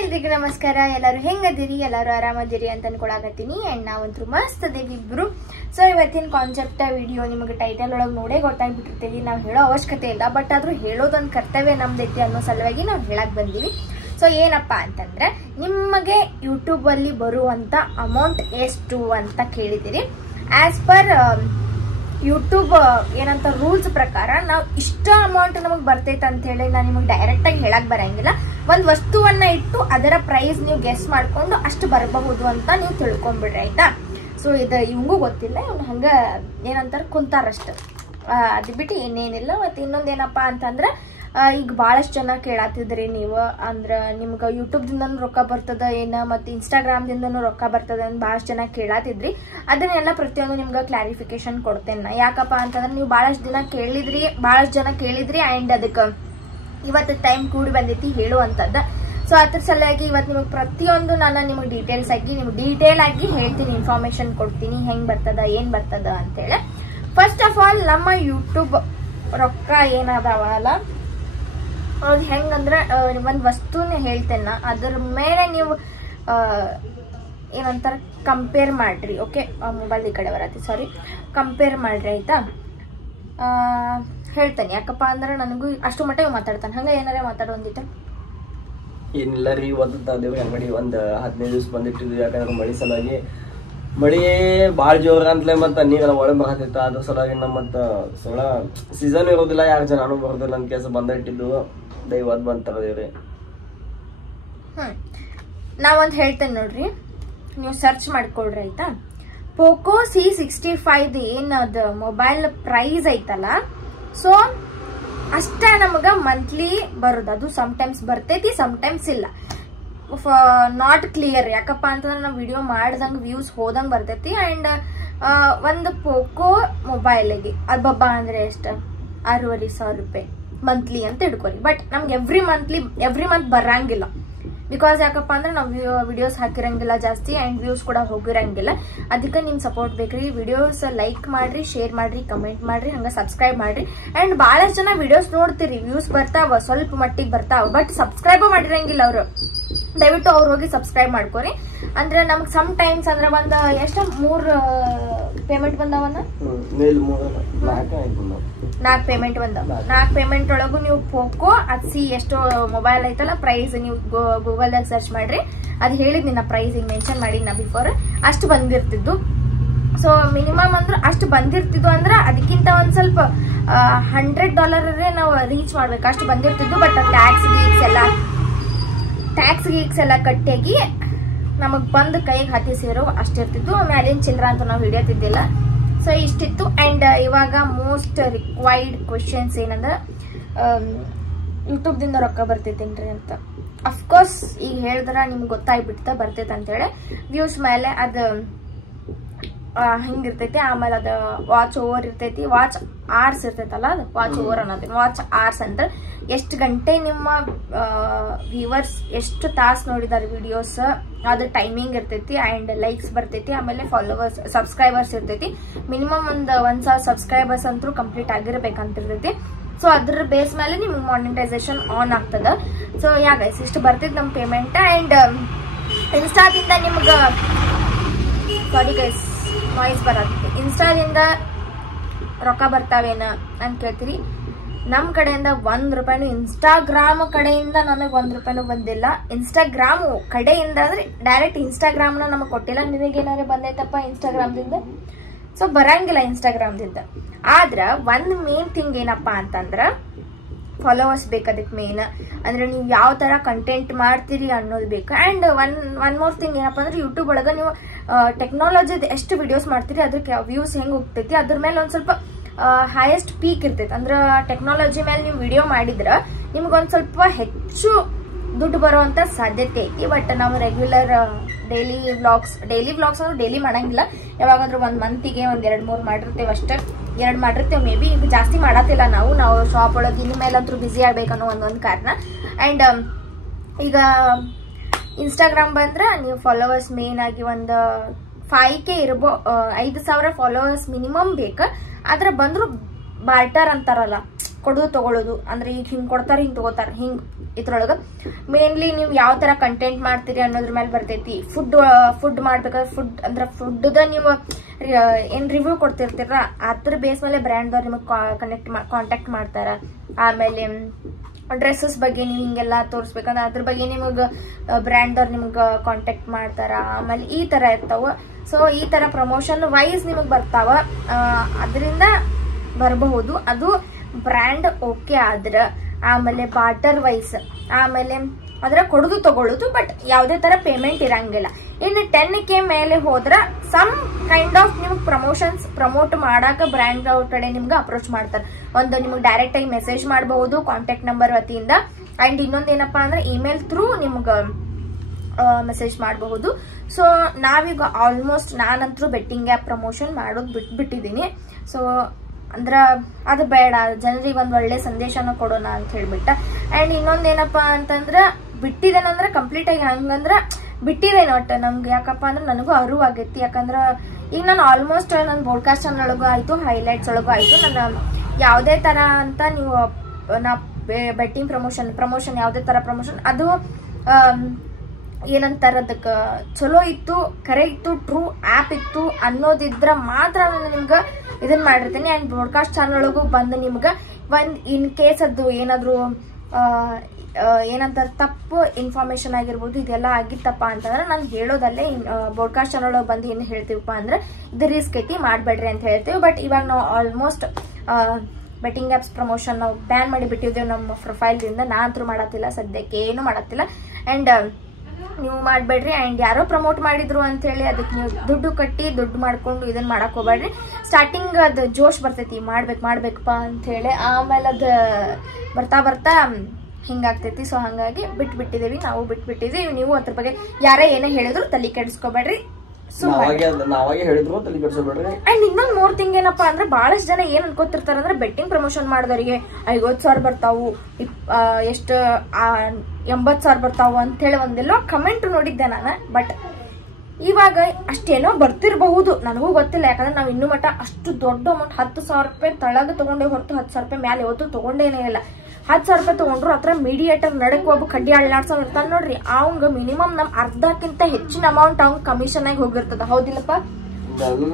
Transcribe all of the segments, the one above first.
ಎಲ್ರಿಗೂ ನಮಸ್ಕಾರ. ಎಲ್ಲರೂ ಹೆಂಗದಿರಿ? ಎಲ್ಲರೂ ಆರಾಮದಿರಿ ಅಂತ ಅನ್ಕೊಳಕತ್ತೀನಿ. ಅಂಡ್ ನಾವಂತೂ ಮಸ್ತ್ ಅದೇವಿ ಇಬ್ರು. ಸೊ ಇವತ್ತಿನ ಕಾನ್ಸೆಪ್ಟ್ ವಿಡಿಯೋ ನಿಮಗೆ ಟೈಟಲ್ ಒಳಗೆ ನೋಡೇ ಗೊತ್ತಾಗ್ಬಿಟ್ಟಿರ್ತೀವಿ. ನಾವು ಹೇಳೋ ಅವಶ್ಯಕತೆ ಇಲ್ಲ, ಬಟ್ ಆದ್ರೂ ಹೇಳೋದೊಂದು ಕರ್ತವ್ಯ ನಮ್ದೈತಿ ಅನ್ನೋ ಸಲುವಾಗಿ ನಾವು ಹೇಳಕ್ ಬಂದೀವಿ. ಸೊ ಏನಪ್ಪಾ ಅಂತಂದ್ರೆ, ನಿಮಗೆ ಯೂಟ್ಯೂಬ್ ಅಲ್ಲಿ ಬರುವಂತ ಅಮೌಂಟ್ ಎಷ್ಟು ಅಂತ ಕೇಳಿದಿರಿ. ಆಸ್ ಪರ್ ಯೂಟ್ಯೂಬ್ ಏನಂತ ರೂಲ್ಸ್ ಪ್ರಕಾರ ನಾವು ಇಷ್ಟ ಅಮೌಂಟ್ ನಮಗೆ ಬರ್ತೈತೆ ಅಂತ ಹೇಳಿ ನಾನು ನಿಮಗೆ ಡೈರೆಕ್ಟ್ ಆಗಿ ಹೇಳಕ್ ಬರಂಗಿಲ್ಲ. ಒಂದ್ ವಸ್ತುವನ್ನ ಇಟ್ಟು ಅದರ ಪ್ರೈಸ್ ನೀವು ಗೆಸ್ ಮಾಡ್ಕೊಂಡು ಅಷ್ಟು ಬರಬಹುದು ಅಂತ ನೀವು ತಿಳ್ಕೊಂಡ್ಬಿಡ್ರಿ, ಆಯ್ತಾ? ಸೊ ಇದು ಇವಂಗೂ ಗೊತ್ತಿಲ್ಲ, ಇವ್ನು ಹಂಗ ಏನಂತಾರ ಕುಂತಾರಷ್ಟು. ಅದು ಬಿಟ್ಟು ಇನ್ನೇನಿಲ್ಲ. ಮತ್ತೆ ಇನ್ನೊಂದೇನಪ್ಪಾ ಅಂತಂದ್ರೆ, ಈಗ ಬಹಳಷ್ಟು ಜನ ಕೇಳತ್ತಿದ್ರಿ ನೀವು, ಅಂದ್ರ ನಿಮ್ಗೆ ಯೂಟ್ಯೂಬ್ ದಿಂದನೂ ರೊಕ್ಕ ಬರ್ತದ ಏನ, ಮತ್ತೆ ಇನ್ಸ್ಟಾಗ್ರಾಮ್ ದಿಂದನೂ ರೊಕ್ಕ ಬರ್ತದ ಅಂತ ಬಹಳಷ್ಟು ಜನ ಕೇಳತ್ತಿದ್ರಿ. ಅದನ್ನೆಲ್ಲ ಪ್ರತಿಯೊಂದು ನಿಮ್ಗೆ ಕ್ಲಾರಿಫಿಕೇಶನ್ ಕೊಡ್ತೇನೆ. ಯಾಕಪ್ಪ ಅಂತಂದ್ರೆ, ನೀವು ಬಹಳಷ್ಟು ಜನ ಕೇಳಿದ್ರಿ ಅಂಡ್ ಅದಕ್ಕೆ ಇವತ್ತು ಟೈಮ್ ಕೂಡಿ ಬಂದೈತಿ ಹೇಳುವಂತದ್ದ. ಸೊ ಅದ್ರ ಸಲುವಾಗಿ ಇವತ್ತು ನಿಮಗೆ ಪ್ರತಿಯೊಂದು ನಾನು ನಿಮಗೆ ಡೀಟೇಲ್ ಆಗಿ ಹೇಳ್ತೀನಿ, ಇನ್ಫಾರ್ಮೇಶನ್ ಕೊಡ್ತೀನಿ, ಹೆಂಗ್ ಬರ್ತದ ಏನ್ ಬರ್ತದ ಅಂತೇಳಿ. ಫಸ್ಟ್ ಆಫ್ ಆಲ್, ನಮ್ಮ ಯೂಟ್ಯೂಬ್ ರೊಕ್ಕ ಏನದಾವಲ್ಲ, ಅವ್ರು ಹೆಂಗಂದ್ರೆ ಒಂದ್ ವಸ್ತುನ ಹೇಳ್ತೇನೆ, ಅದ್ರ ಮೇಲೆ ನೀವು ಏನಂತಾರ ಕಂಪೇರ್ ಮಾಡ್ರಿ. ಓಕೆ, ಮೊಬೈಲ್ ಈ ಕಡೆ ಬರತ್ತೆ, ಸಾರಿ, ಕಂಪೇರ್ ಮಾಡ್ರಿ, ಆಯ್ತಾ? ಹೇಳ್ತೇನೆ. ಯಾಕಪ್ಪ ಅಂದ್ರೆ ನನಗೂ ಅಷ್ಟು ಮಟ್ಟಿಗೆ ಮಾತಾಡ್ತಾನೆ, ಹಂಗ ಏನಾರೇ ಮಾತಾಡೋಂದಿತ್ತು. ಏನಿಲ್ಲ ರೀ, ಓದ್ತಾದೇವ್ರಿ ಅಂಗಡಿ ಒಂದ್ 15 ದಿವಸ ಬಂದಿಟ್ಟಿದ್ವಿ. ಯಾಕಂದ್ರೆ ಮಳಿ ಸಲುವಾಗಿ, ಮಳಿ ಬಾಳ ಜೋರ ಅಂತಲೇ ಮತ್ತ ನೀರೆಲ್ಲ ಒಳಗೆ ಬರತ್ತಿತ್ತ. ಅದ್ರ ಸಲುವಾಗಿ ನಮ್ಮ ಮತ್ತ ಸೊಳ ಸೀಸನ್ ಇರೋದಿಲ್ಲ, ಯಾರು ಜನನು ಬರೋದಿಲ್ಲ ಅಂತ ಕೆಲಸ ಬಂದಿಟ್ಟಿದ್ದು. ದೈವದ್ ಬಂತಾರದೇವ್ರಿ. ನಾವೊಂದ್ ಹೇಳ್ತೇನೆ ನೋಡ್ರಿ, ನೀವು ಸರ್ಚ್ ಮಾಡ್ಕೊಳ್ರಿ, ಆಯ್ತಾ? ಪೋಕೋ C65 ಏನದ ಮೊಬೈಲ್ ಪ್ರೈಸ್ ಐತಲ್ಲ, ಸೊ ಅಷ್ಟ ನಮಗ ಮಂತ್ಲಿ ಬರೋದು. ಅದು ಸಮ್ಟೈಮ್ಸ್ ಬರ್ತೈತಿ, ಸಮ್ಟೈಮ್ಸ್ ಇಲ್ಲ. Not clear. ಯಾಕಪ್ಪ ಅಂತಂದ್ರೆ ನಾವು ವಿಡಿಯೋ ಮಾಡ್ದಂಗ ವ್ಯೂಸ್ ಹೋದಂಗ ಬರ್ತೈತಿ. ಅಂಡ್ ಒಂದು ಪೋಕೋ ಮೊಬೈಲ್ಗೆ ಅಬ್ಬಬ್ಬ ಅಂದ್ರೆ ಎಷ್ಟ, 6,500 ರೂಪಾಯಿ ಮಂತ್ಲಿ ಅಂತ ಹಿಡ್ಕೊರಿ. ಬಟ್ ನಮ್ಗೆ ಎವ್ರಿ ಮಂತ್ ಬರಂಗಿಲ್ಲ. ಬಿಕಾಸ್ ಯಾಕಪ್ಪ ಅಂದ್ರೆ ನಾವು ವಿಡಿಯೋಸ್ ಹಾಕಿರಂಗಿಲ್ಲ ಜಾಸ್ತಿ, ಅಂಡ್ ವ್ಯೂಸ್ ಕೂಡ ಹೋಗಿರಂಗಿಲ್ಲ. ಅದಕ್ಕೆ ನಿಮ್ ಸಪೋರ್ಟ್ ಬೇಕ್ರಿ. ವಿಡಿಯೋಸ್ ಲೈಕ್ ಮಾಡ್ರಿ, ಶೇರ್ ಮಾಡ್ರಿ, ಕಮೆಂಟ್ ಮಾಡ್ರಿ, ಹಂಗ ಸಬ್ಸ್ಕ್ರೈಬ್ ಮಾಡ್ರಿ. ಅಂಡ್ ಬಹಳಷ್ಟು ಜನ ವಿಡಿಯೋಸ್ ನೋಡ್ತೀರಿ, ವ್ಯೂಸ್ ಬರ್ತಾವ, ಸ್ವಲ್ಪ ಮಟ್ಟಿಗೆ ಬರ್ತಾವ, ಬಟ್ ಸಬ್ಸ್ಕ್ರೈಬ್ ಮಾಡಿರಂಗಿಲ್ಲ ಅವ್ರು. ದಯವಿಟ್ಟು ಅವ್ರು ಹೋಗಿ ಸಬ್ಸ್ಕ್ರೈಬ್ ಮಾಡ್ಕೊರಿ. ಅಂದ್ರೆ ನಮ್ಗೆ ಸಮ್ ಟೈಮ್ಸ್ ಅಂದ್ರೆ ಒಂದ್ ಎಷ್ಟ 3 ಪೇಮೆಂಟ್ ಬಂದವನ್ನ, 4 ಪೇಮೆಂಟ್ ಬಂದವ. 4 ಪೇಮೆಂಟ್ ಒಳಗು ನೀವು ಪೋಕೋ ಅದ್ಸಿ ಎಷ್ಟು ಮೊಬೈಲ್ ಐತಲ್ಲ ಪ್ರೈಸ್ ನೀವು ಗೂಗಲ್ದಾಗ ಸರ್ಚ್ ಮಾಡ್ರಿ. ಅದ್ ಹೇಳಿದ್ನಿ ನಾ, ಪ್ರೈಸ್ ಹಿಂಗ್ ಮೆನ್ಷನ್ ಮಾಡಿ ನಾ ಬಿಫೋರ್. ಅಷ್ಟು ಬಂದಿರ್ತಿದ್ದು. ಸೊ ಮಿನಿಮಮ್ ಅಂದ್ರೆ ಅಷ್ಟು ಬಂದಿರ್ತಿದ್ದು ಅಂದ್ರೆ ಅದಕ್ಕಿಂತ ಒಂದ್ ಸ್ವಲ್ಪ $100 ನಾವು ರೀಚ್ ಮಾಡ್ಬೇಕು, ಅಷ್ಟು ಬಂದಿರ್ತಿದ್ದು. ಬಟ್ ಟ್ಯಾಕ್ಸ್ ಗೀಕ್ಸ್ ಎಲ್ಲ ಕಟ್ಟಾಗಿ ನಮಗ್ ಬಂದ್ ಕೈಗೆ ಹತ್ತಿ ಸೇರೋ ಅಷ್ಟಿರ್ತಿದ್ದು. ಮ್ಯಾಲಿನ ಚಿಲ್ಲರ ಅಂತ ನಾವು ಹಿಡಿಯತಿದ್ದಿಲ್ಲ. ಸೊ ಇಷ್ಟಿತ್ತು. ಅಂಡ್ ಇವಾಗ ಮೋಸ್ಟ್ ರಿಕ್ವೈರ್ಡ್ ಕ್ವೆಶನ್ಸ್ ಏನಂದ್ರೆ, ಯೂಟ್ಯೂಬ್ ದಿಂದ ರೊಕ್ಕ ಬರ್ತೈತೇನ್ರಿ ಅಂತ. ಅಫ್ಕೋರ್ಸ್ ಈಗ ಹೇಳಿದ್ರ ನಿಮ್ಗೆ ಗೊತ್ತಾಗ್ಬಿಡ್ತ ಬರ್ತೈತೆ ಅಂತೇಳಿ. ವ್ಯೂಸ್ ಮೇಲೆ ಅದು ಹಿಂಗಿರ್ತೈತಿ. ಆಮೇಲೆ ಅದು ವಾಚ್ ಓವರ್ ಇರ್ತೈತಿ, ವಾಚ್ ಆರ್ಸ್ ಇರ್ತೈತಲ್ಲ, ಅದು ವಾಚ್ ಓವರ್ ಅನ್ನೋದು. ವಾಚ್ ಆರ್ಸ್ ಅಂತ ಎಷ್ಟು ಗಂಟೆ ನಿಮ್ಮ ವ್ಯೂವರ್ಸ್ ಎಷ್ಟು ತಾಸು ನೋಡಿದಾರೆ ವಿಡಿಯೋಸ್, ಅದು ಟೈಮಿಂಗ್ ಇರ್ತೈತಿ. ಅಂಡ್ ಲೈಕ್ಸ್ ಬರ್ತೈತಿ, ಆಮೇಲೆ ಫಾಲೋವರ್ಸ್, ಸಬ್ಸ್ಕ್ರೈಬರ್ಸ್ ಇರ್ತೈತಿ. ಮಿನಿಮಮ್ 1,000 ಸಬ್ಸ್ಕ್ರೈಬರ್ಸ್ ಅಂತೂ ಕಂಪ್ಲೀಟ್ ಆಗಿರ್ಬೇಕಂತಿರ್ತೈತಿ. ಸೊ ಅದ್ರ ಬೇಸ್ ಮೇಲೆ ನಿಮ್ಗೆ ಮಾನಿಟೈಸೇಷನ್ ಆನ್ ಆಗ್ತದ. ಸೊ ಯಾ ಗೈಸ್, ಇಷ್ಟು ಬರ್ತೈತಿ ನಮ್ ಪೇಮೆಂಟ್. ಅಂಡ್ ಇನ್ಸ್ಟಾದಿಂದ ನಿಮ್ಗೆ, ಸಾರಿ ಗೈಸ್ ನಾಯ್ಸ್ ಬರತ್ತೆ, ಇನ್ಸ್ಟಾದಿಂದ ರೊಕ್ಕ ಬರ್ತಾವೇನ ಅಂತ ಕೇಳ್ತೀರಿ. ನಮ್ ಕಡೆಯಿಂದ ₹1 ಇನ್ಸ್ಟಾಗ್ರಾಮ್ ಕಡೆಯಿಂದ ನನಗೆ ₹1 ಬಂದಿಲ್ಲ. ಇನ್ಸ್ಟಾಗ್ರಾಮ್ ಕಡೆಯಿಂದ ಅಂದ್ರೆ ಡೈರೆಕ್ಟ್ ಇನ್ಸ್ಟಾಗ್ರಾಮ್ನ ನಮಗ್ ಕೊಟ್ಟಿಲ್ಲ. ನಿನಗೇನಾದ್ರು ಬಂದೈತಪ್ಪ ಇನ್ಸ್ಟಾಗ್ರಾಮ್ದಿಂದ? ಸೊ ಬರಂಗಿಲ್ಲ ಇನ್ಸ್ಟಾಗ್ರಾಮ್ದಿಂದ. ಆದ್ರ ಒಂದ್ ಮೇನ್ ಥಿಂಗ್ ಏನಪ್ಪಾ ಅಂತಂದ್ರ, ಫಾಲೋವರ್ಸ್ ಬೇಕು. ಅದಕ್ಕೆ ಮೇನ್ ಅಂದ್ರೆ ನೀವು ಯಾವ ತರ ಕಂಟೆಂಟ್ ಮಾಡ್ತೀರಿ ಅನ್ನೋದು ಬೇಕು. ಅಂಡ್ ಒನ್ ಮೋರ್ ಥಿಂಗ್ ಏನಪ್ಪಾ ಅಂದ್ರೆ, ಯೂಟ್ಯೂಬ್ ಒಳಗ ನೀವು ಟೆಕ್ನಾಲಜಿ ಎಷ್ಟು ವಿಡಿಯೋಸ್ ಮಾಡ್ತೀರಿ, ಅದಕ್ಕೆ ವ್ಯೂಸ್ ಹೆಂಗ್ ಹೋಗ್ತೈತಿ, ಅದ್ರ ಮೇಲೆ ಒಂದ್ ಸ್ವಲ್ಪ ಹೈಯೆಸ್ಟ್ ಪೀಕ್ ಇರ್ತೈತಿ. ಅಂದ್ರ ಟೆಕ್ನಾಲಜಿ ಮೇಲೆ ನೀವು ವಿಡಿಯೋ ಮಾಡಿದ್ರ ನಿಮ್ಗೊಂದ್ ಸ್ವಲ್ಪ ಹೆಚ್ಚು ದುಡ್ಡು ಬರುವಂತ ಸಾಧ್ಯತೆ ಐತಿ. ಬಟ್ ನಾವು ರೆಗ್ಯುಲರ್ ಡೈಲಿ ವ್ಲಾಗ್ಸ್ ಅಂದ್ರೆ ಡೈಲಿ ಮಾಡಂಗಿಲ್ಲ. ಯಾವಾಗಾದ್ರೂ ಒಂದ್ ಮಂತಿಗೆ 1-2-3 ಮಾಡಿರ್ತೇವೆ ಅಷ್ಟೇ. 2 ಮಾಡಿರ್ತೇವೆ ಮೇ ಬಿ. ಈಗ ಜಾಸ್ತಿ ಮಾಡತ್ತಿಲ್ಲ ನಾವು ಶಾಪ್ ಒಳಗೆ ಇನ್ ಮೇಲಂತೂ ಬಿಸಿ ಆಗ್ಬೇಕನ್ನೋ ಒಂದೊಂದು ಕಾರಣ. ಅಂಡ್ ಈಗ ಇನ್ಸ್ಟಾಗ್ರಾಮ್ ಬಂದ್ರ ನೀವು ಫಾಲೋವರ್ಸ್ ಮೇನ್ ಆಗಿ ಒಂದು 5K 5,000 ಫಾಲೋವರ್ಸ್ ಮಿನಿಮಮ್ ಬೇಕ. ಆದ್ರೆ ಬಂದ್ರು ಬಾರ್ಟರ್ ಅಂತಾರಲ್ಲ, ಕೊಡೋದು ತಗೊಳ್ಳೋದು ಅಂದ್ರೆ ಈಗ ಹಿಂಗ್ ಕೊಡ್ತಾರ ಹಿಂಗ್ ತಗೋತಾರ ಹಿಂಗ್ ಇದ್ರೊಳಗ ಮೇನ್ಲಿ ನೀವು ಯಾವ ತರ ಕಂಟೆಂಟ್ ಮಾಡ್ತೀರಿ ಅನ್ನೋದ್ರ ಮೇಲೆ ಬರ್ತೈತಿ. ಫುಡ್ ಮಾಡ್ಬೇಕಾದ್ರೆ ಫುಡ್ ಫುಡ್ದ ನೀವು ಏನ್ ರಿವ್ಯೂ ಕೊಡ್ತಿರ್ತೀರ ಅದ್ರ ಬೇಸ್ ಮೇಲೆ ಬ್ರ್ಯಾಂಡ್ ದವ್ರು ನಿಮಗೆ ಕಾಂಟ್ಯಾಕ್ಟ್ ಮಾಡ್ತಾರ. ಆಮೇಲೆ ಡ್ರೆಸ್ಸಸ್ ಬಗ್ಗೆ ನೀವು ಹಿಂಗೆಲ್ಲ ತೋರಿಸ್ಬೇಕಂದ್ರೆ ಅದ್ರ ಬಗ್ಗೆ ನಿಮಗೆ ಬ್ರ್ಯಾಂಡ್ ದವ್ರು ನಿಮ್ಗೆ ಕಾಂಟ್ಯಾಕ್ಟ್ ಮಾಡ್ತಾರ. ಆಮೇಲೆ ಈ ತರ ಇರ್ತಾವ. ಸೊ ಈ ತರ ಪ್ರಮೋಷನ್ ವೈಸ್ ನಿಮಗ್ ಬರ್ತಾವ. ಅದರಿಂದ ಬರಬಹುದು ಅದು ಬ್ರ್ಯಾಂಡ್ ಓಕೆ ಆದ್ರ. ಆಮೇಲೆ ಬಾರ್ಟರ್ ವೈಸ್ ಆಮೇಲೆ ಅದ್ರ ಕೊಡುದು ತಗೊಳ್ಳೋದು ಬಟ್ ಯಾವುದೇ ತರ ಪೇಮೆಂಟ್ ಇರಂಗಿಲ್ಲ. ಇನ್ನು 10K ಮೇಲೆ ಹೋದ್ರ ಸಮ್ ಕೈಂಡ್ ಆಫ್ ನಿಮ್ಗೆ ಪ್ರಮೋಟ್ ಮಾಡಾಕ ಬ್ರ್ಯಾಂಡ್ ಅವ್ರ ಕಡೆ ನಿಮ್ಗೆ ಅಪ್ರೋಚ್ ಮಾಡ್ತಾರೆ. ಒಂದು ನಿಮ್ಗೆ ಡೈರೆಕ್ಟ್ ಆಗಿ ಮೆಸೇಜ್ ಮಾಡಬಹುದು ಕಾಂಟ್ಯಾಕ್ಟ್ ನಂಬರ್ ವತಿಯಿಂದ. ಅಂಡ್ ಇನ್ನೊಂದೇನಪ್ಪಾ ಅಂದ್ರೆ ಇಮೇಲ್ ಥ್ರೂ ನಿಮ್ಗೆ ಮೆಸೇಜ್ ಮಾಡಬಹುದು. ಸೊ ನಾವೀಗ ಆಲ್ಮೋಸ್ಟ್ ನಾನಂತರೂ ಬೆಟ್ಟಿಂಗ್ ಆ್ಯಪ್ ಪ್ರಮೋಷನ್ ಮಾಡೋದು ಬಿಟ್ಟಿದ್ದೀನಿ. ಸೊ ಅಂದ್ರ ಅದು ಬೇಡ, ಜನರಿಗೆ ಒಂದ್ ಒಳ್ಳೆ ಸಂದೇಶನ ಕೊಡೋಣ ಅಂತ ಹೇಳ್ಬಿಟ್ಟ. ಅಂಡ್ ಇನ್ನೊಂದೇನಪ್ಪಾ ಅಂತಂದ್ರ ಬಿಟ್ಟಿದೇನಂದ್ರ ಕಂಪ್ಲೀಟ್ ಆಗಿ ಹಂಗಂದ್ರ ಬಿಟ್ಟಿದೇನ ಒಟ್ಟು ನಮ್ಗೆ. ಯಾಕಪ್ಪ ಅಂದ್ರೆ ನನಗೂ ಅರಿವಾಗೈತಿ. ಯಾಕಂದ್ರ ಈಗ ನಾನು ಆಲ್ಮೋಸ್ಟ್ ನನ್ನ ಬ್ರಾಡ್ಕಾಸ್ಟ್ ಚಾನಲ್ ಒಳಗೂ ಆಯ್ತು, ಹೈಲೈಟ್ಸ್ ಒಳಗೂ ಆಯ್ತು, ನನ್ನ ಯಾವುದೇ ತರ ಅಂತ ನೀವು ನಾ ಬೆಟ್ಟಿಂಗ್ ಪ್ರಮೋಷನ್ ಯಾವುದೇ ತರ ಪ್ರಮೋಷನ್ ಅದು ಏನಂತಾರ ಅದಕ್ಕ ಚಲೋ ಇತ್ತು, ಕರೆ ಇತ್ತು, ಟ್ರೂ ಆಪ್ ಇತ್ತು ಅನ್ನೋದಿದ್ರ ಮಾತ್ರ ನಾನು ನಿಮ್ಗ ಇದನ್ ಮಾಡಿರ್ತೀನಿ. ಅಂಡ್ ಬ್ರಾಡ್ಕಾಸ್ಟ್ ಚಾನಲ್ ಒಳಗೂ ಬಂದು ನಿಮ್ಗ ಒಂದ್ ಇನ್ ಕೇಸ್ ಅದು ಏನಾದ್ರು ಏನಂತಾರ ತಪ್ಪು ಇನ್ಫಾರ್ಮೇಶನ್ ಆಗಿರ್ಬೋದು ಇದೆಲ್ಲ ಆಗಿತ್ತಪ್ಪ ಅಂತಂದ್ರೆ ನಾನು ಹೇಳೋದಲ್ಲೇ ಬ್ರಾಡ್ಕಾಸ್ಟ್ ಚಾನಲ್ ಒಳಗೆ ಬಂದು ಏನು ಹೇಳ್ತೀವಪ್ಪ ಅಂದ್ರೆ ಇದು ರಿಸ್ಕ್ ಐತಿ ಮಾಡ್ಬೇಡ್ರಿ ಅಂತ ಹೇಳ್ತೀವಿ. ಬಟ್ ಇವಾಗ ನಾವು ಆಲ್ಮೋಸ್ಟ್ ಬೆಟ್ಟಿಂಗ್ ಆಪ್ಸ್ ಪ್ರಮೋಷನ್ ನಾವು ಬ್ಯಾನ್ ಮಾಡಿ ಬಿಟ್ಟಿದ್ದೇವೆ ನಮ್ಮ ಪ್ರೊಫೈಲ್ದಿಂದ. ನಾ ಅಂತೂ ಮಾಡತ್ತಿಲ್ಲ, ಸದ್ಯಕ್ಕೆ ಏನು ಮಾಡತ್ತಿಲ್ಲ. ಅಂಡ್ ನೀವು ಮಾಡ್ಬೇಡ್ರಿ. ಅಂಡ್ ಯಾರೋ ಪ್ರಮೋಟ್ ಮಾಡಿದ್ರು ಅಂತ ಹೇಳಿ ಅದಕ್ಕೆ ನೀವು ದುಡ್ಡು ಕಟ್ಟಿ ದುಡ್ಡು ಮಾಡ್ಕೊಂಡು ಇದನ್ನ ಮಾಡಕ್ ಹೋಗ್ಬೇಡ್ರಿ. ಸ್ಟಾರ್ಟಿಂಗ್ ಅದು ಜೋಶ್ ಬರ್ತೈತಿ ಮಾಡ್ಬೇಕಪ್ಪ ಅಂತ ಹೇಳಿ, ಆಮೇಲೆ ಅದು ಬರ್ತಾ ಹಿಂಗಾಗ್ತೈತಿ. ಸೊ ಹಂಗಾಗಿ ಬಿಟ್ಬಿಟ್ಟಿದೇವಿ, ನಾವು ಬಿಟ್ಬಿಟ್ಟಿದೀವಿ. ನೀವು ಅದ್ರ ಬಗ್ಗೆ ಯಾರೇ ಏನೇ ಹೇಳಿದ್ರು ತಲೆ ಕೆಡಿಸ್ಕೋಬೇಡ್ರಿ. ಅಂಡ್ ಇನ್ನೊಂದ್ ಮೋರ್ ಥಿಂಗ್ ಏನಪ್ಪಾ ಅಂದ್ರೆ ಬಹಳಷ್ಟು ಜನ ಏನ್ ಅನ್ಕೋತಿರ್ತಾರ ಅಂದ್ರೆ ಬೆಟ್ಟಿಂಗ್ ಪ್ರಮೋಷನ್ ಮಾಡಿದವರಿಗೆ 50,000 ಬರ್ತಾವು, ಎಷ್ಟು 80,000 ಬರ್ತಾವು ಅಂತ ಹೇಳಿ ಒಂದೆಲ್ಲೋ ಕಮೆಂಟ್ ನೋಡಿದ್ದೆ ನಾನು. ಬಟ್ ಇವಾಗ ಅಷ್ಟೇನೋ ಬರ್ತಿರಬಹುದು, ನನಗೂ ಗೊತ್ತಿಲ್ಲ. ಯಾಕಂದ್ರೆ ನಾವು ಇನ್ನೂ ಮಟ್ಟ ಅಷ್ಟು ದೊಡ್ಡ ಅಮೌಂಟ್ 10,000 ರೂಪಾಯಿ ತಳಗ ತಗೊಂಡೇ ಹೊರತು 10,000 ರೂಪಾಯಿ ಮ್ಯಾಲೆ ಯಾವತ್ತು ತಗೊಂಡೇನೇ ಇಲ್ಲ. 10,000 ರೂಪಾಯಿ ತಗೊಂಡ್ರು ಹತ್ರ ಮೀಡಿಯೇಟರ್ ನಡಕ್ ಒಬ್ಬ ಕಡ್ಡಿ ಅಳ್ಳಾಡ್ಸೋ ಇರ್ತಾನ ನೋಡ್ರಿ, ಅವಂಗ ಮಿನಿಮಮ್ ನಮ್ ಅರ್ಧಕ್ಕಿಂತ ಹೆಚ್ಚಿನ ಅಮೌಂಟ್ ಅವ್ನ ಕಮಿಷನ್ ಆಗಿ ಹೋಗಿರ್ತದ. ಹೌದಿಲ್ಲಪ್ಪ?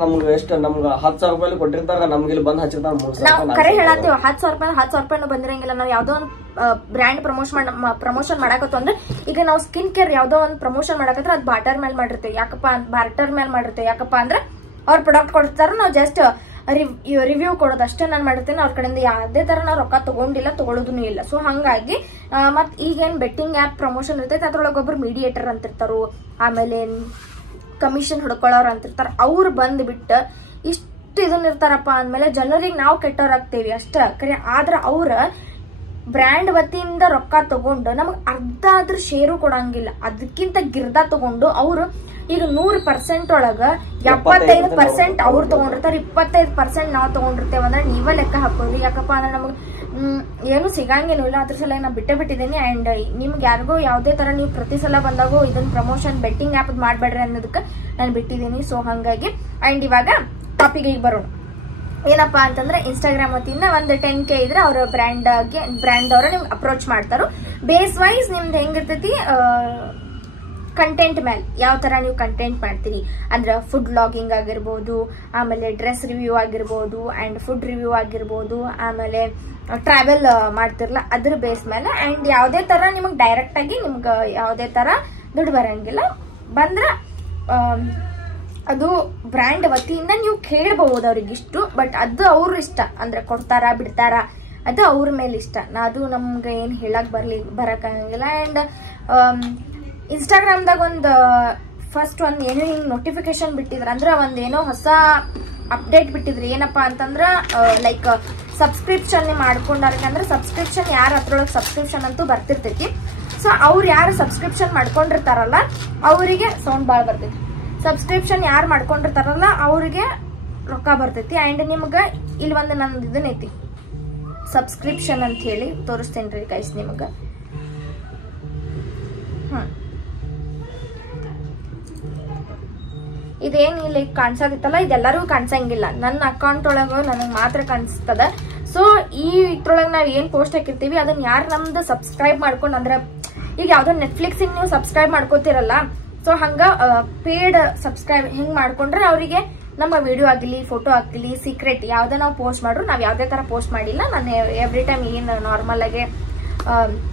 ನಮ್ಗೆ ಎಷ್ಟು ನಮ್ಗೆ 10,000 ರೂಪಾಯಿ ಕೊಟ್ಟಿರ್ತಾರ, ನಮ್ಗೆ ಇಲ್ಲಿ ಬಂದ್ ಹಚ್ಚಿರ್ತಾರ 3,000. ನಾವು ಕರೆ ಹೇಳತ್ತೀವಿ 10,000 ರೂಪಾಯಿ ಬಂದಿರಂಗಿಲ್ಲ. ನಾವು ಯಾವ್ದೋ ಒಂದು ಬ್ರ್ಯಾಂಡ್ ಪ್ರಮೋಷನ್ ಮಾಡಕತ್ತು ಅಂದ್ರೆ ಈಗ ನಾವು ಸ್ಕಿನ್ ಕೇರ್ ಯಾವ್ದೋ ಒಂದು ಪ್ರಮೋಷನ್ ಮಾಡಕತ್ರ ಅದು ಬಾರ್ಟರ್ ಮೇಲೆ ಮಾಡಿರ್ತೇವೆ. ಯಾಕಪ್ಪ ಅಂದ್ರೆ ಅವ್ರ ಪ್ರಾಡಕ್ಟ್ ಕೊಡ್ತಾರ, ನಾವು ಜಸ್ಟ್ ರಿವ್ಯೂ ಕೊಡೋದಷ್ಟೇ ನಾನು ಮಾಡಿರ್ತೇನೆ. ಅವ್ರ ಕಡೆಯಿಂದ ಯಾವುದೇ ತರ ನಾವು ರೊಕ್ಕ ತಗೊಂಡಿಲ್ಲ, ತಗೊಳ್ಳೋದೂ ಇಲ್ಲ. ಸೊ ಹಂಗಾಗಿ ಮತ್ ಈಗೇನ್ ಬೆಟ್ಟಿಂಗ್ ಆಪ್ ಪ್ರಮೋಷನ್ ಇರ್ತೈತೆ ಅದ್ರೊಳಗೊಬ್ರು ಮೀಡಿಯೇಟರ್ ಅಂತಿರ್ತಾರು, ಆಮೇಲೆ ಕಮಿಷನ್ ಹೊಡ್ಕೊಳ್ಳೋರು ಅಂತಿರ್ತಾರ. ಅವ್ರು ಬಂದ್ಬಿಟ್ಟು ಇಷ್ಟು ಇದನ್ನ ಇರ್ತಾರಪ್ಪ ಅಂದ್ಮೇಲೆ ಜನರಿಗೆ ನಾವು ಕೆಟ್ಟವ್ರಾಗ್ತೇವಿ ಅಷ್ಟ ಕರೆ. ಆದ್ರ ಅವ್ರ ಬ್ರ್ಯಾಂಡ್ ವತಿಯಿಂದ ರೊಕ್ಕ ತಗೊಂಡು ನಮಗ್ ಅರ್ಧ ಆದ್ರೂ ಶೇರು ಕೊಡಂಗಿಲ್ಲ. ಅದಕ್ಕಿಂತ ಗಿರ್ದ ತಗೊಂಡು ಅವ್ರು ಈಗ 100% ಒಳಗ 75% ಅವ್ರು ತಗೊಂಡಿರ್ತಾರೆ, 25% ನಾವು ತಗೊಂಡಿರ್ತೇವೆ ಅಂದ್ರೆ ನೀವೇ ಲೆಕ್ಕ ಹಾಕೋರಿ. ಯಾಕಪ್ಪ ಅಂದ್ರೆ ನಮಗ್ ಏನು ಸಿಗಂಗೇನು ಇಲ್ಲ. ಅದ್ರ ಸಲ ನಾ ಬಿಟ್ಟಿದ್ದೀನಿ. ಅಂಡ್ ನಿಮ್ಗೆ ಯಾರಿಗೂ ಯಾವ್ದೇ ತರ ನೀವು ಪ್ರತಿ ಸಲ ಬಂದಾಗೂ ಇದನ್ನ ಪ್ರಮೋಷನ್ ಬೆಟ್ಟಿಂಗ್ ಆಪ್ ಮಾಡ್ಬೇಡ್ರಿ ಅನ್ನೋದಕ್ಕೆ ನಾನು ಬಿಟ್ಟಿದ್ದೀನಿ. ಸೊ ಹಂಗಾಗಿ ಅಂಡ್ ಇವಾಗ ಟಾಪಿಕ್ ಈಗ ಬರೋಣ. ಏನಪ್ಪಾ ಅಂತಂದ್ರೆ ಇನ್ಸ್ಟಾಗ್ರಾಮ್ ವತಿಯಿಂದ ಒಂದು 10K ಇದ್ರೆ ಅವ್ರ ಬ್ರ್ಯಾಂಡ್ ಅವ್ರ ನಿಮ್ಗೆ ಅಪ್ರೋಚ್ ಮಾಡ್ತಾರೋ. ಬೇಸ್ ವೈಸ್ ನಿಮ್ದು ಹೆಂಗಿರ್ತೈತಿ ಕಂಟೆಂಟ್ ಮೇಲೆ ಯಾವ ತರ ನೀವು ಕಂಟೆಂಟ್ ಮಾಡ್ತೀರಿ ಅಂದ್ರೆ ಫುಡ್ ವ್ಲಾಗಿಂಗ್ ಆಗಿರ್ಬೋದು, ಆಮೇಲೆ ಡ್ರೆಸ್ ರಿವ್ಯೂ ಆಗಿರ್ಬೋದು, ಅಂಡ್ ಫುಡ್ ರಿವ್ಯೂ ಆಗಿರ್ಬೋದು, ಆಮೇಲೆ ಟ್ರಾವೆಲ್ ಮಾಡ್ತಿರಲ್ಲ ಅದ್ರ ಬೇಸ್ ಮೇಲೆ. ಅಂಡ್ ಯಾವುದೇ ತರ ನಿಮಗೆ ಡೈರೆಕ್ಟ್ ಆಗಿ ನಿಮ್ಗೆ ಯಾವುದೇ ತರ ದುಡ್ಡು ಬರಂಗಿಲ್ಲ. ಬಂದ್ರ ಅದು ಬ್ರ್ಯಾಂಡ್ ವತಿಯಿಂದ ನೀವು ಕೇಳಬಹುದು ಅವ್ರಿಗಿಷ್ಟು. ಬಟ್ ಅದು ಅವ್ರ ಇಷ್ಟ, ಅಂದ್ರೆ ಕೊಡ್ತಾರ ಬಿಡ್ತಾರ ಅದು ಅವ್ರ ಮೇಲೆ ಇಷ್ಟ. ಅದು ನಮ್ಗೆ ಏನ್ ಹೇಳಕ್ ಬರಕಾಗಂಗಿಲ್ಲ. ಅಂಡ್ ಇನ್ಸ್ಟಾಗ್ರಾಮ್ದಾಗ ಒಂದು ಫಸ್ಟ್ ಒಂದ್ ಏನೋ ಹಿಂಗ್ ನೋಟಿಫಿಕೇಶನ್ ಬಿಟ್ಟಿದ್ರ ಅಂದ್ರೆ ಒಂದೇನೋ ಹೊಸ ಅಪ್ಡೇಟ್ ಬಿಟ್ಟಿದ್ರಿ. ಏನಪ್ಪಾ ಅಂತಂದ್ರ ಲೈಕ್ ಸಬ್ಸ್ಕ್ರಿಪ್ಷನ್ ಮಾಡ್ಕೊಂಡಾರ್ಕಂದ್ರೆ ಸಬ್ಸ್ಕ್ರಿಪ್ಷನ್ ಯಾರ ಅದ್ರೊಳಗೆ ಸಬ್ಸ್ಕ್ರಿಪ್ಷನ್ ಅಂತೂ ಬರ್ತಿರ್ತೈತಿ. ಸೊ ಅವ್ರು ಯಾರು ಸಬ್ಸ್ಕ್ರಿಪ್ಷನ್ ಮಾಡ್ಕೊಂಡಿರ್ತಾರಲ್ಲ ಅವರಿಗೆ ಸೌಂಡ್ ಬಾಳ್ ಬರ್ತೈತಿ. ಸಬ್ಸ್ಕ್ರಿಪ್ಷನ್ ಯಾರು ಮಾಡ್ಕೊಂಡಿರ್ತಾರಲ್ಲ ಅವ್ರಿಗೆ ರೊಕ್ಕ ಬರ್ತೈತಿ. ಅಂಡ್ ನಿಮ್ಗ ಇಲ್ಲಿ ಒಂದು ನಂದು ಇದನ್ನೈತಿ ಸಬ್ಸ್ಕ್ರಿಪ್ಷನ್ ಅಂತ ಹೇಳಿ ತೋರಿಸ್ತೇನ್ರಿ ಗೈಸ್ ನಿಮ್ಗ. ಇದೇನ್ ಇಲ್ಲಿ ಕಾಣಿಸೋದಿತ್ತಲ್ಲ ಇದೆಲ್ಲರಿಗೂ ಕಾಣಿಸಂಗಿಲ್ಲ. ನನ್ನ ಅಕೌಂಟ್ ಒಳಗ ನನಗೆ ಮಾತ್ರ ಕಾಣಿಸ್ತದ. ಸೊ ಸೊ ಈ ಇದ್ರೊಳಗೆ ನಾವ್ ಏನ್ ಪೋಸ್ಟ್ ಹಾಕಿರ್ತೀವಿ ಅದನ್ನ ಯಾರು ನಮ್ದು ಸಬ್ಸ್ಕ್ರೈಬ್ ಮಾಡ್ಕೊಂಡ್ ಅಂದ್ರ ಈಗ ಯಾವ್ದೋ ನೆಟ್ಫ್ಲಿಕ್ಸ್ ನೀವು ಸಬ್ಸ್ಕ್ರೈಬ್ ಮಾಡ್ಕೋತಿರಲ್ಲ, ಸೊ ಹಂಗ ಪೇಡ್ ಸಬ್ಸ್ಕ್ರೈಬ್ ಹಿಂಗ್ ಮಾಡ್ಕೊಂಡ್ರೆ ಅವರಿಗೆ ನಮ್ಮ ವಿಡಿಯೋ ಆಗಿಲಿ ಫೋಟೋ ಆಗಿಲಿ ಸೀಕ್ರೆಟ್ ಯಾವ್ದೇ ನಾವು ಪೋಸ್ಟ್ ಮಾಡ್ರು, ನಾವ್ ಯಾವ್ದೇ ತರ ಪೋಸ್ಟ್ ಮಾಡಿಲ್ಲ. ನಾನು ಎವ್ರಿ ಟೈಮ್ ಏನ್ ನಾರ್ಮಲ್ ಆಗಿ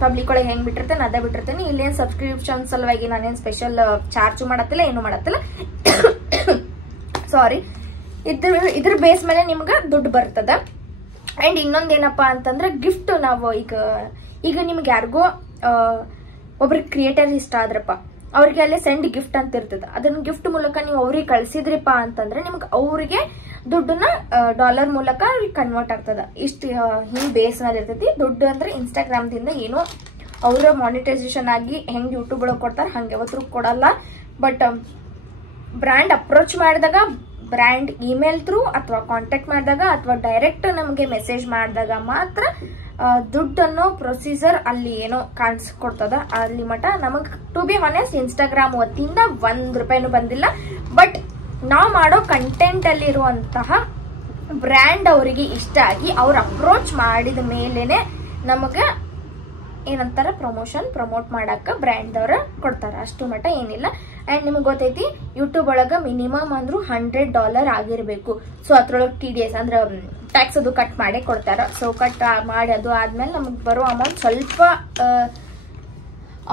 ಪಬ್ಲಿಕ್ ಒಳಗೆ ಹೆಂಗ್ ಬಿಟ್ಟಿರ್ತೇನೆ ಅದೇ ಬಿಟ್ಟಿರ್ತೇನೆ. ಇಲ್ಲೇನ್ ಸಬ್ಸ್ಕ್ರಿಪ್ಷನ್ ಸಲುವಾಗಿ ನಾನೇನ್ ಸ್ಪೆಷಲ್ ಚಾರ್ಜ್ ಮಾಡತ್ತಿಲ್ಲ, ಏನು ಮಾಡತ್ತಿಲ್ಲ. ಸಾರಿ, ಇದ್ರ ಬೇಸ್ ಮೇಲೆ ನಿಮ್ಗ ದುಡ್ಡು ಬರ್ತದ. ಅಂಡ್ ಇನ್ನೊಂದೇನಪ್ಪಾ ಅಂತಂದ್ರೆ ಗಿಫ್ಟ್ ನಾವು ಈಗ ನಿಮ್ಗೆ ಯಾರಿಗೋ ಒಬ್ರಿಗೆ ಕ್ರಿಯೇಟರ್ ಇಷ್ಟ ಆದ್ರಪ್ಪ, ಅವ್ರಿಗೆ ಅಲ್ಲಿ ಸೆಂಡ್ ಗಿಫ್ಟ್ ಅಂತ ಇರ್ತದ. ಅದನ್ನ ಗಿಫ್ಟ್ ಮೂಲಕ ನೀವು ಅವ್ರಿಗೆ ಕಳ್ಸಿದ್ರಿಪ್ಪ ಅಂತಂದ್ರೆ ನಿಮ್ಗೆ ಅವ್ರಿಗೆ ದುಡ್ಡನ್ನ ಡಾಲರ್ ಮೂಲಕ ಕನ್ವರ್ಟ್ ಆಗ್ತದ. ಇಷ್ಟು ಹಿಂಗ್ ಬೇಸ್ ನಲ್ಲಿ ಇರ್ತೈತಿ. ದುಡ್ಡು ಅಂದ್ರೆ ಇನ್ಸ್ಟಾಗ್ರಾಮ್ ದಿಂದ ಏನು ಅವ್ರ ಮಾನಿಟೈಸೇಷನ್ ಆಗಿ ಹೆಂಗ್ ಯೂಟ್ಯೂಬ್ ಒಳಗೆ ಕೊಡ್ತಾರ ಹಂಗೆ ಯಾವತ್ತೂ ಕೊಡಲ್ಲ. ಬಟ್ ಬ್ರ್ಯಾಂಡ್ ಅಪ್ರೋಚ್ ಮಾಡಿದಾಗ, ಬ್ರ್ಯಾಂಡ್ ಇಮೇಲ್ ಥ್ರೂ ಅಥವಾ ಕಾಂಟ್ಯಾಕ್ಟ್ ಮಾಡಿದಾಗ ಅಥವಾ ಡೈರೆಕ್ಟ್ ನಮಗೆ ಮೆಸೇಜ್ ಮಾಡಿದಾಗ ಮಾತ್ರ ದುಡ್ಡನ್ನು ಪ್ರೊಸೀಜರ್ ಅಲ್ಲಿ ಏನೋ ಕಾಣಿಸ್ಕೊಡ್ತದ. ಅಲ್ಲಿ ಮಟ ನಮಗ್ ಟು ಬಿ ಹಾನೆಸ್ಟ್ ಇನ್ಸ್ಟಾಗ್ರಾಮ್ ವತಿಯಿಂದ ₹1 ಬಂದಿಲ್ಲ. ಬಟ್ ನಾವು ಮಾಡೋ ಕಂಟೆಂಟ್ ಅಲ್ಲಿ ಇರುವಂತಹ ಬ್ರ್ಯಾಂಡ್ ಅವರಿಗೆ ಇಷ್ಟ ಆಗಿ ಅವ್ರ ಅಪ್ರೋಚ್ ಮಾಡಿದ ಮೇಲೇನೆ ನಮಗ ಏನಂತಾರ ಪ್ರಮೋಟ್ ಮಾಡಾಕ ಬ್ರ್ಯಾಂಡ್ ಅವ್ರ ಕೊಡ್ತಾರ. ಅಷ್ಟು ಮಟ ಏನಿಲ್ಲ. ಅಂಡ್ ನಿಮ್ಗೆ ಗೊತ್ತೈತಿ ಯೂಟ್ಯೂಬ್ ಒಳಗ ಮಿನಿಮಮ್ ಅಂದ್ರೂ $100 ಆಗಿರ್ಬೇಕು. ಸೊ ಅದ್ರೊಳಗೆ TDS ಅಂದ್ರೆ ಟ್ಯಾಕ್ಸ್ ಅದು ಕಟ್ ಮಾಡೇ ಕೊಡ್ತಾರ. ಸೊ ಕಟ್ ಮಾಡಿ ಅದು ಆದ್ಮೇಲೆ ನಮಗ್ ಬರೋ ಅಮೌಂಟ್ ಸ್ವಲ್ಪ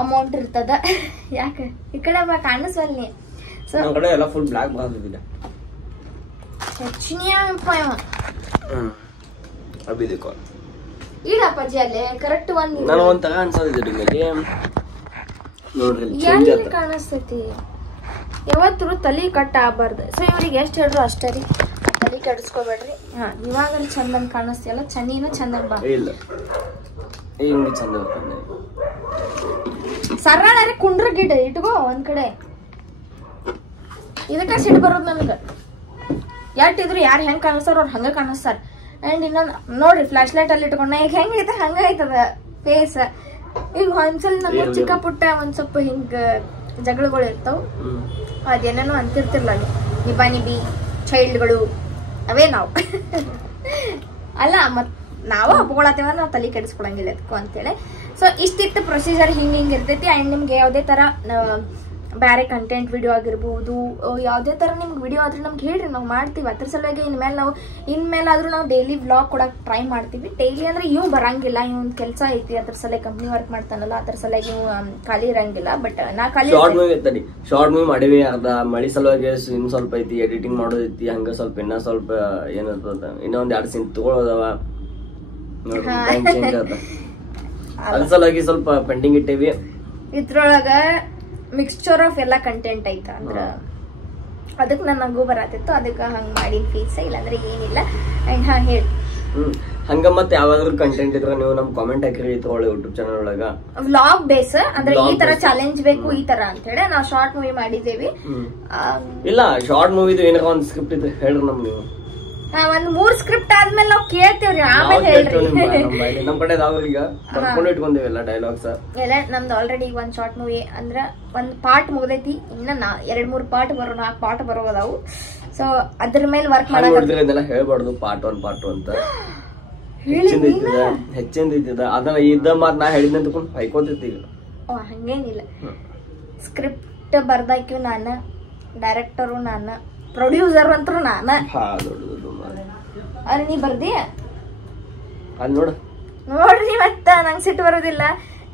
ಅಮೌಂಟ್ ಇರ್ತದ. ಯಾಕೆ ಈ ಕಡೆ ಕಾಣಿಸ್ವಲ್ಲಿ ಸೊ ಎಲ್ಲ ಫುಲ್ ಬ್ಲಾಕ್ ಬಂದಿದೆ. ಅಭಿ ದೇಖೋ ಈಗ ಅಪ್ಪಾಜಿ ಅಲ್ಲೇ ಕರೆಕ್ಟ್ ನಾನು ಒಂಥರ ಅನ್ಸೋದಿದೆ ನಿಮಗೆ ನೋಡ್ರಿ, ಕಾಣಿಸ್ತೈತಿ. ಯಾವತ್ತೂ ತಲೆ ಕಟ್ ಆಗಬಾರ್ದು. ಸೊ ಇವ್ರಿಗೆ ಎಷ್ಟು ಹೇಳ್ರು ಅಷ್ಟೇ ರೀ, ತಲೆ ಕೆಡಿಸ್ಕೋಬೇಡ್ರಿ. ಹಾ ಇವಾಗ ಚಂದನ್ ಕಾಣಿಸ್ತಿಯಲ್ಲ, ಚನ್ನಿನ ಚಂದನ್ ಬಾ. ಇಲ್ಲ ಹಿಂಗ ಚಂದ ಸರಳಾರೆ ಕುಂಡ್ರ ಗಿಡ ಇಟ್ಕೋ ಒಂದ್ ಕಡೆ. ಇದಕ್ಕ ಸಿಟ್ಟು ಬರೋದು ನನಗ. ಎಷ್ಟಿದ್ರು ಯಾರು ಹೆಂಗ್ ಕಾಣಿಸ್ತಾರ ಅವ್ರು ಹಂಗ ಕಾಣಿಸ್ತಾರ. ಅಂಡ್ ಇನ್ನೊಂದ್ ನೋಡ್ರಿ ಫ್ಲಾಶ್ ಲೈಟ್ ಅಲ್ಲಿ ಇಟ್ಕೊಂಡ ಈಗ ಹೆಂಗೈತೆ ಹಂಗ ಐತದ ಫೇಸ್. ಈಗ ಒಂದ್ಸಲ ನಮ್ಮ ಚಿಕ್ಕ ಪುಟ್ಟ ಒಂದ್ ಸ್ವಲ್ಪ ಹಿಂಗ ಜಗಳಗಳು ಇರ್ತಾವ, ಅದೇನೇನೋ ಅಂತಿರ್ತಿರ್ಲ ನಿಬಿ ಚೈಲ್ಡ್ಗಳು ಅವೇ ನಾವು ಅಲ್ಲ. ಮತ್ ನಾವು ಹಬ್ಕೊಳತ್ತೇವ, ನಾವು ತಲೆ ಕೆಡಿಸ್ಕೊಳಂಗಿಲ್ಲ ಅದಕ್ಕೂ ಅಂತೇಳಿ. ಸೊ ಇಷ್ಟಿತ್ತು ಪ್ರೊಸೀಜರ್ ಹಿಂಗ್ ಇರ್ತೈತಿ. ಅಂಡ್ ನಿಮ್ಗೆ ಯಾವ್ದೇ ತರ ಬೇರೆ ಕಂಟೆಂಟ್ ವಿಡಿಯೋ ಆಗಿರ್ಬಹುದು, ಯಾವ್ದೇ ತರ ನಿಮ್ಗೆ ವಿಡಿಯೋ ಆದ್ರೆ ನಮ್ಗೆ ಹೇಳ್ರಿ, ನಾವು ಮಾಡ್ತೀವಿ. ಅದ್ರ ಸಲುವಾಗಿ ಇನ್ಮೇಲಾದ್ರೂ ನಾವು ಡೈಲಿ ವ್ಲಾಗ್ ಕೊಡಕ್ ಟ್ರೈ ಮಾಡ್ತೀವಿ. ಡೈಲಿ ಅಂದ್ರೆ ಇವ್ ಬರಂಗಿಲ್ಲ, ಇವ್ ಕೆಲಸ ಐತಿ, ಅದ್ರ ಸಲುವಾಗಿ ಕಂಪ್ನಿ ವರ್ಕ್ ಮಾಡ್ತಾನಲ್ಲ, ಅದ್ರ ಸಲುವಾಗಿ ಇವ್ ಖಾಲಿ ಇರಂಗಿಲ್ಲ. ಬಟ್ ನಾ ಖಾಲಿ ಶಾರ್ಟ್ ಮೂವಿ ಮಾಡಿವಿ. ಅರ್ಧ ಮಳಿ ಸಲುವಾಗಿ ಇನ್ ಸ್ವಲ್ಪ ಐತಿ, ಎಡಿಟಿಂಗ್ ಮಾಡೋದೈತಿ, ಹಂಗ ಸ್ವಲ್ಪ ಇನ್ನ ಸ್ವಲ್ಪ ಏನಿರ್ತದ, ಇನ್ನೊಂದ್ 2 ಸೀನ್ ತಗೊಳೋದವ, ಅದ್ರ ಸಲುವಾಗಿ ಸ್ವಲ್ಪ ಪೆಂಡಿಂಗ್ ಇಟ್ಟೇವಿ. ಇದ್ರೊಳಗ ಮಿಕ್ಸ್ಚರ್ ಆಫ್ ಎಲ್ಲಾ ಕಂಟೆಂಟ್ ಐತ ಅಂದ್ರ ಅದಕ್ಕೆ ನನಗೂ ಬರತ್ತಿತ್ತು, ಅದಕ್ಕೆ ಹಂಗ ಮಾಡಿನ ಫೀಸ್, ಇಲ್ಲಾಂದ್ರೆ ಏನಿಲ್ಲ. ಅಂಡ್ ಹಾ ಹೇಳಿ ಹಂಗ ಮತ್ತೆ ಯಾವ್ದಾದ್ರು ಕಂಟೆಂಟ್ ಇದ್ರೆ ನೀವು ನಮ್ ಕಾಮೆಂಟ್ ಹಾಕಿರಿ ಇದ್ರೊಳಗೆ ಯೂಟ್ಯೂಬ್ ಚಾನಲ್ ಒಳಗ. ವ್ಲಾಗ್ ಬೇಸ್ ಅಂದ್ರೆ ಈ ತರ ಚಾಲೆಂಜ್ ಬೇಕು ಈ ತರ ಅಂತ ಹೇಳಿ ನಾವು ಶಾರ್ಟ್ ಮೂವಿ ಮಾಡಿದ್ದೇವಿ. ಇಲ್ಲ ಶಾರ್ಟ್ ಮೂವಿದು ಏನಾರ ಒಂದ್ ಸ್ಕ್ರಿಪ್ಟ್ ಇದ್ರೆ ಹೇಳ್ರಿ ನಮ್ ನೀವು. ಒಂದ್ 3 ಸ್ಕ್ರಿಪ್ಟ್ ಆದ್ಮೇಲೆ ನಾವ್ ಕೇಳ್ತೇವ್ರಿ, ಆಮೇಲೆ ಹೇಳ್ರಿ. ನಮ್ ಕಡೆ ಈಗ ಬರ್ಕೊಂಡು ಇಟ್ಕೊಂಡೇವೆಲ್ಲ ಡೈಲಾಗ್ಸ್ ಎಲ್ಲ ನಮ್ದು ಆಲ್ರೆಡಿ ಒಂದ್ ಶಾರ್ಟ್ ಮೂವಿ ಅಂದ್ರ ಒಂದ್ ಪಾರ್ಟ್ ಮುಗ್ದೈತಿ, ಇನ್ನ 2-3 ಪಾರ್ಟ್ ಬರೋ 4 ಪಾರ್ಟ್ ಬರೋದಾವು. ಸೊ ಅದ್ರ ಮೇಲೆ ವರ್ಕ್ ಮಾಡೋದ್ರಿಂದ ಹೇಳ್ಬಾರ್ದು ಪಾರ್ಟ್ 1 ಪಾರ್ಟ್ 2 ಅಂತ. ಹೆಚ್ಚಿಂದ ಇದ್ದ ಅದನ್ನ ಇದ್ದ ಮಾತ್ ನಾ ಹೇಳಿದ್ನ ತಗೊಂಡು ಹೈಕೋತೈತಿ. ಈಗ ಹಂಗೇನಿಲ್ಲ, ಸ್ಕ್ರಿಪ್ಟ್ ಬರ್ದಾಕಿವ್ ನಾನ, ಡೈರೆಕ್ಟರು ನಾನ, ಪ್ರೊಡ್ಯೂಸರ್ ಅಂತೂ ನಾನ. ಅಲ್ಲಿ ನೀ ಬರ್ದಿ ನೋಡ್ರಿ, ಮತ್ತ ನಂಗ್ ಸಿಟ್ಟು ಬರೋದಿಲ್ಲ.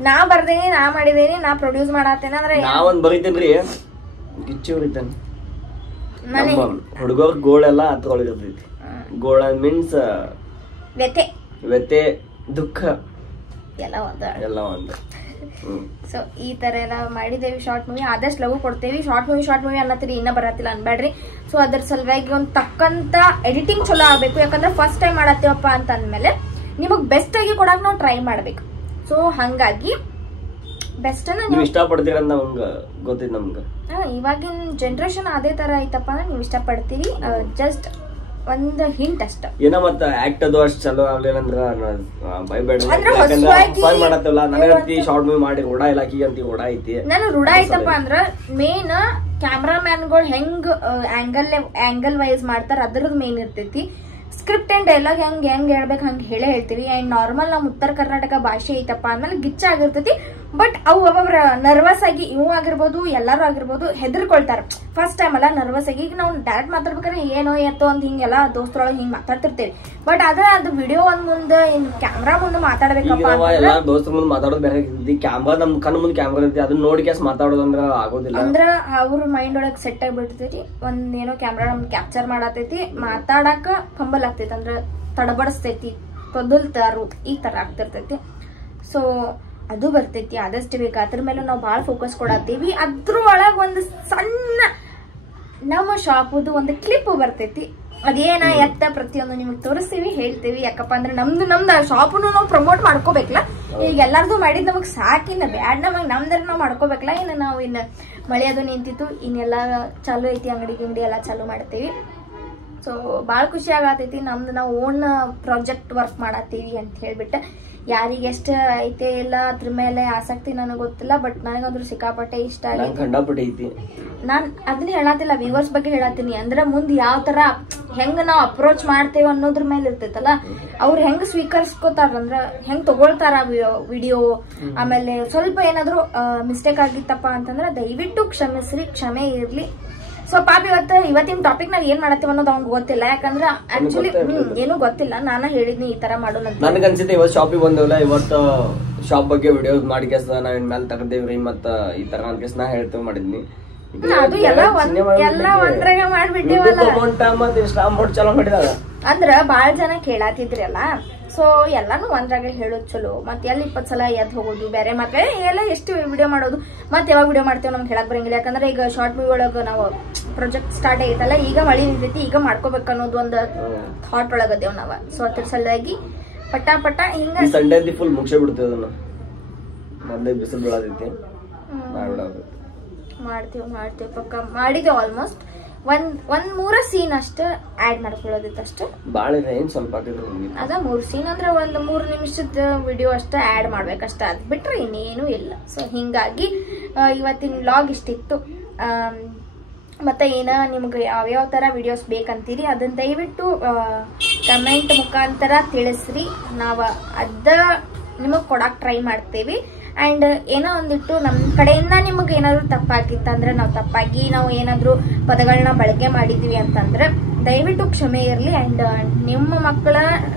ನಾ ಬರ್ದೇನಿ, ನಾ ಮಾಡಿದೇನಿ, ನಾ ಪ್ರೊಡ್ಯೂಸ್ ಮಾಡತ್ತೇನೆ ಅಂದ್ರೆ ನಾವೊಂದ್ ಬರೀತೇನ್ರಿ, ಗಿಚ್ಚಿ ಹೊಡಿತೇನೆ. ಹುಡುಗರ್ ಗೋಳೆಲ್ಲ ಅದ್ರೊಳಗೆ ಇರ್ತೈತಿ. ಗೋಳ ಮೀನ್ಸ್ ವ್ಯತೆ ದುಃಖ ಎಲ್ಲ ಒಂದು. ಸೊ ಈ ತರ ಎಲ್ಲ ಮಾಡಿದೇವಿ ಶಾರ್ಟ್ ಮೂವಿ. ಆದಷ್ಟು ಲಘು ಕೊಡ್ತೇವಿ. ಶಾರ್ಟ್ ಮೂವಿ ಅನ್ನತ್ತೀರಿ, ಇನ್ನ ಬರತ್ತಿಲ್ಲ ಅನ್ಬೇಡ್ರಿ. ಸೊ ಅದ್ರ ಸಲುವಾಗಿ ಒಂದ್ ತಕ್ಕಂತ ಎಡಿಟಿಂಗ್ ಚಲೋ ಆಗ್ಬೇಕು. ಯಾಕಂದ್ರೆ ಫಸ್ಟ್ ಟೈಮ್ ಮಾಡತ್ತೇವಪ್ಪ ಅಂತ ಅಂದ್ಮೇಲೆ ನಿಮಗ್ ಬೆಸ್ಟ್ ಆಗಿ ಕೊಡಕ್ ನಾವು ಟ್ರೈ ಮಾಡ್ಬೇಕು. ಸೊ ಹಂಗಾಗಿ ಬೆಸ್ಟ್ ನೀವು ಇಷ್ಟಪಡ್ತೀರ ನಮ್ಗ ಗೊತ್ತಿದ್ ನಮ್ಗ. ಇವಾಗಿನ ಜನರೇಷನ್ ಅದೇ ತರ ಐತಪ್ಪ ಅಂದ್ರೆ ನೀವು ಇಷ್ಟಪಡ್ತೀರಿ. ಜಸ್ಟ್ ಒಂದ್ ಹಿಂಟ್ ಅಷ್ಟ. ಏನೋ ಮತ್ತ ಆಕ್ಟ್ ಅದು ಅಷ್ಟ್ ಚಲೋ ಆಗ್ಲಿಲ್ಲ ಅಂದ್ರ ಬೈಬೇಡ. ಮಾಡತ್ತಲ್ಲ ನನಗಂತಿ ಶಾರ್ಟ್ ಮೂವಿ ಮಾಡಿ ರೂಢ ಇಲಾಖಿ ಅಂತ ರೂಢ ಐತಿ. ನಾನು ರೂಢ ಐತಪ್ಪ ಅಂದ್ರ ಮೇನ್ ಕ್ಯಾಮ್ರಾ ಮ್ಯಾನ್ಗಳು ಹೆಂಗ್ ಆಂಗಲ್ ವೈಸ್ ಮಾಡ್ತಾರ ಅದ್ರದ್ ಮೇನ್ ಇರ್ತೈತಿ. ಸ್ಕ್ರಿಪ್ಟ್ ಅಂಡ್ ಡೈಲಾಗ್ ಹೆಂಗ್ ಹೇಳ್ಬೇಕು ಹಂಗೆ ಹೇಳ್ತೀವಿ. ಅಂಡ್ ನಾರ್ಮಲ್ ನಮ್ಮ ಉತ್ತರ ಕರ್ನಾಟಕ ಭಾಷೆ ಐತಪ್ಪ ಅಂದ್ಮೇಲೆ ಗಿಚ್ಚ ಆಗಿರ್ತೈತಿ. ಬಟ್ ಅವು ಒಬ್ಬೊಬ್ರ ನರ್ವಸ್ ಆಗಿ ಇವು ಆಗಿರ್ಬೋದು, ಎಲ್ಲಾರು ಆಗಿರ್ಬೋದು, ಹೆದರ್ಕೊಳ್ತಾರ ಫಸ್ಟ್ ಟೈಮ್ ಅಲ್ಲ, ನರ್ವಸ್ ಆಗಿ. ಈಗ ನಾವು ಡೈರೆಕ್ಟ್ ಮಾತಾಡ್ಬೇಕಾದ್ರೆ ಏನೋ ಎತ್ತೋ ಅಂತ ಹಿಂಗೆಲ್ಲ ದೋಸ್ತರೊಳಗೆ ಹಿಂಗ್ ಮಾತಾಡ್ತಿರ್ತೇವಿ. ಬಟ್ ಅದ್ರ ಅದು ವಿಡಿಯೋ ಒಂದ್ ಮುಂದೆ ಕ್ಯಾಮ್ರಾ ಮುಂದೆ ಮಾತಾಡ್ಬೇಕಪ್ಪ ಎಲ್ಲಾ ದೋಸ್ತರ ಮುಂದೆ ಮಾತಾಡೋದು ಬೇರೆ ಕ್ಯಾಮ್ರಾ ನಮ್ ಕಣ್ ಮುಂದೆ ಕ್ಯಾಮ್ರಾ ಇರ್ತೈತಿ, ಅದನ್ನ ನೋಡಿ ಕ್ಯಾಸ್ ಮಾತಾಡೋದಂದ್ರ ಆಗೋದಿಲ್ಲ. ಅಂದ್ರ ಅವ್ರ ಮೈಂಡ್ ಒಳಗ್ ಸೆಟ್ ಆಗಿಬಿಡ್ತೈತಿ. ಒಂದ್ ಏನೋ ಕ್ಯಾಮ್ರಾ ನಮ್ ಕ್ಯಾಪ್ಚರ್ ಮಾಡತೈತಿ, ಮಾತಾಡಕ ಕಂಬಲ್ ಆಗ್ತೈತಿ, ಅಂದ್ರ ತಡಬಡಿಸ್ತೈತಿ, ತೊದಲ್ತಾರು, ಈ ತರ ಆಗ್ತಿರ್ತೈತಿ. ಸೊ ಅದು ಬರ್ತೈತಿ. ಆದಷ್ಟು ಬೇಕು ಅದ್ರ ಮೇಲೆ ನಾವು ಬಾಳ ಫೋಕಸ್ ಕೊಡತ್ತೀವಿ. ಅದ್ರ ಒಳಗ್ ಒಂದು ಸಣ್ಣ ನಮ್ಮ ಶಾಪುದು ಒಂದು ಕ್ಲಿಪ್ ಬರ್ತೈತಿ. ಅದೇನ ಎತ್ತ ಪ್ರತಿಯೊಂದು ನಿಮ್ಗೆ ತೋರಿಸ್ತೀವಿ, ಹೇಳ್ತೀವಿ. ಯಾಕಪ್ಪ ಅಂದ್ರೆ ನಮ್ದು ಶಾಪನ್ನು ನಾವು ಪ್ರಮೋಟ್ ಮಾಡ್ಕೋಬೇಕಲ್ಲ. ಈಗ ಎಲ್ಲಾರ್ದು ಮಾಡಿದ್ ನಮಗ್ ಸಾಕಿನ್ನ ಬ್ಯಾಡ್, ನಮ್ದ್ರ ನಾವ್ ಮಾಡ್ಕೋಬೇಕಲ್ಲ. ಇನ್ನು ನಾವು ಇನ್ನ ಮಳೆ ಅದು ನಿಂತಿತ್ತು, ಇನ್ನೆಲ್ಲ ಚಾಲು ಐತಿ, ಅಂಗಡಿ ಎಲ್ಲ ಚಾಲು ಮಾಡ್ತೀವಿ. ಸೊ ಬಾಳ ಖುಷಿ ಆಗತೈತಿ. ನಮ್ದು ನಾವು ಓನ್ ಪ್ರಾಜೆಕ್ಟ್ ವರ್ಕ್ ಮಾಡತ್ತೀವಿ ಅಂತ ಹೇಳ್ಬಿಟ್ಟು. ಯಾರಿಗೆ ಎಷ್ಟ ಐತೆ ಇಲ್ಲ ಅದ್ರ ಮೇಲೆ ಆಸಕ್ತಿ ನನಗೆ ಗೊತ್ತಿಲ್ಲ, ಬಟ್ ನನಗಂದ್ರು ಸಿಕ್ಕಾಪಟ್ಟೆ ಇಷ್ಟ ಆಗೈತಿ. ನಾನ್ ಅದನ್ನ ಹೇಳತ್ತಿಲ್ಲ, ವ್ಯೂವರ್ಸ್ ಬಗ್ಗೆ ಹೇಳತ್ತೀನಿ. ಅಂದ್ರೆ ಮುಂದ್ ಯಾವ ತರ ಹೆಂಗ್ ನಾವ್ ಅಪ್ರೋಚ್ ಮಾಡ್ತೇವೆ ಅನ್ನೋದ್ರ ಮೇಲೆ ಇರ್ತೈತಲ್ಲ, ಅವ್ರು ಹೆಂಗ್ ಸ್ವೀಕರಿಸ್ಕೋತಾರ, ಅಂದ್ರ ಹೆಂಗ್ ತಗೊಳ್ತಾರ ವಿಡಿಯೋ. ಆಮೇಲೆ ಸ್ವಲ್ಪ ಏನಾದ್ರು ಮಿಸ್ಟೇಕ್ ಆಗಿತ್ತಪ್ಪ ಅಂತಂದ್ರ ದಯವಿಟ್ಟು ಕ್ಷಮಿಸ್ರಿ, ಕ್ಷಮೆ ಇರ್ಲಿ. ಸೊ ಪಾಪ ಇವತ್ತಿನ ಟಾಪಿಕ್ ನಾವ್ ಏನ್ ಮಾಡತ್ತೀವಿ ಅನ್ನೋದು ಅವ್ನಿಗೆ ಗೊತ್ತಿಲ್ಲ. ಯಾಕಂದ್ರ ಆಕ್ಚುಲಿ ಏನು ಗೊತ್ತಿಲ್ಲ, ನಾನ ಹೇಳಿದ್ನಿ ಈ ತರ ಮಾಡೋಣ. ನನ್ಗ ಅನ್ಸಿತ್ತೆ ಇವತ್ತು ಶಾಪಿಗೆ ಬಂದೇವಲ್ಲ, ಇವತ್ತು ಶಾಪ್ ಬಗ್ಗೆ ವಿಡಿಯೋಸ್ ಮಾಡಿ ಕೇಸ್ ನಾವ್ ಇನ್ ಮೇಲೆ ತಗದೇವ್ರಿ ಮತ್ತ ಈ ತರ ಅನ್ಕೇಸ್ ನಾ ಹೇಳ್ತೇವೆ ಮಾಡಿದ್ನಿ. ಅದು ಎಲ್ಲ ಒಂದ್ರಾಗ ಮಾಡ್ಬಿಟ್ಟೇವಲ್ಲ. ಅಂದ್ರ ಬಾಳ ಜನ ಕೇಳಾತಿದ್ರಲ್ಲ, ಸೊ ಎಲ್ಲಾನು ಒಂದ್ರಾಗ ಹೇಳೋದ್ ಚಲೋ. ಮತ್ತೆ ಎಲ್ಲಿ 20 ಸಲ ಎದ್ ಹೋಗೋದು ಬೇರೆ, ಮತ್ತೆ ಎಲ್ಲ ಎಷ್ಟು ವಿಡಿಯೋ ಮಾಡೋದು, ಮತ್ತೆ ಯಾವಾಗ ವಿಡಿಯೋ ಮಾಡ್ತೇವೆ ನಮ್ಗೆ ಹೇಳಕ್ ಬರಂಗಿಲ್ಲ. ಯಾಕಂದ್ರೆ ಈಗ ಶಾರ್ಟ್ ಮೂವಿ ಒಳಗ ನಾವು ಪ್ರಾಜೆಕ್ಟ್ ಸ್ಟಾರ್ಟ್ ಆಗೈತಲ್ಲ, ಈಗ ಮಳಿ ನಿಂತೈತಿ, ಈಗ ಮಾಡ್ಕೋಬೇಕು ಅನ್ನೋದು ಒಂದು ಥಾಟ್ ಒಳಗದೇವ್ ನಾವ. ಸೊ ಅದ್ರ ಸಲುವಾಗಿ ಪಟ ಹಿಂಗ ಸಂಡೇ ಫುಲ್ ಮುಗಿಸೇ ಬಿಡ್ತೇವೆ ಅದನ್ನ. ಮೊದಲೇ ಬಿಸಿಲು ಬೀಳತೈತಿ, ಮಾಡ್ತೀವಿ ಪಕ್ಕ ಮಾಡಿದೇವ್. ಆಲ್ಮೋಸ್ಟ್ ಒಂದ್ 3 ಸೀನ್ ಅಷ್ಟ ಆಡ್ ಮಾಡ್ಕೊಳ್ಳೋದಿತ್ತು ಅಷ್ಟ. ಬಾಳ ಏನ್ ಸ್ವಲ್ಪ ಅದ 3 ಸೀನ್ ಅಂದ್ರೆ ಒಂದ್ 3 ನಿಮಿಷದ ವಿಡಿಯೋ ಅಷ್ಟ ಆಡ್ ಮಾಡ್ಬೇಕಷ್ಟ, ಅದ್ ಬಿಟ್ರೆ ಇನ್ನೇನು ಇಲ್ಲ. ಸೊ ಹಿಂಗಾಗಿ ಇವತ್ತಿನ ವ್ಲಾಗ್ ಇಷ್ಟಿತ್ತು. ಮತ್ತೆ ಏನ ನಿಮ್ಗೆ ಯಾವ್ಯಾವ ತರ ವಿಡಿಯೋಸ್ ಬೇಕಂತೀರಿ ಅದನ್ನ ದಯವಿಟ್ಟು ಕಮೆಂಟ್ ಮುಖಾಂತರ ತಿಳಿಸ್ರಿ. ನಾವ ಅದ ನಿಮಗ್ ಕೊಡಾಕ್ ಟ್ರೈ ಮಾಡ್ತೇವಿ. ಅಂಡ್ ಏನೋ ಒಂದಿಟ್ಟು ನಮ್ ಕಡೆಯಿಂದ ನಿಮಗ್ ಏನಾದ್ರು ತಪ್ಪಾಗಿತ್ತಂದ್ರೆ, ನಾವು ಏನಾದ್ರು ಪದಗಳನ್ನ ಬಳಕೆ ಮಾಡಿದ್ವಿ ಅಂತಂದ್ರೆ ದಯವಿಟ್ಟು ಕ್ಷಮೆ ಇರ್ಲಿ. ಅಂಡ್ ನಿಮ್ಮ ಮಕ್ಕಳ